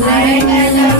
I'm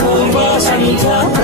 Kausalya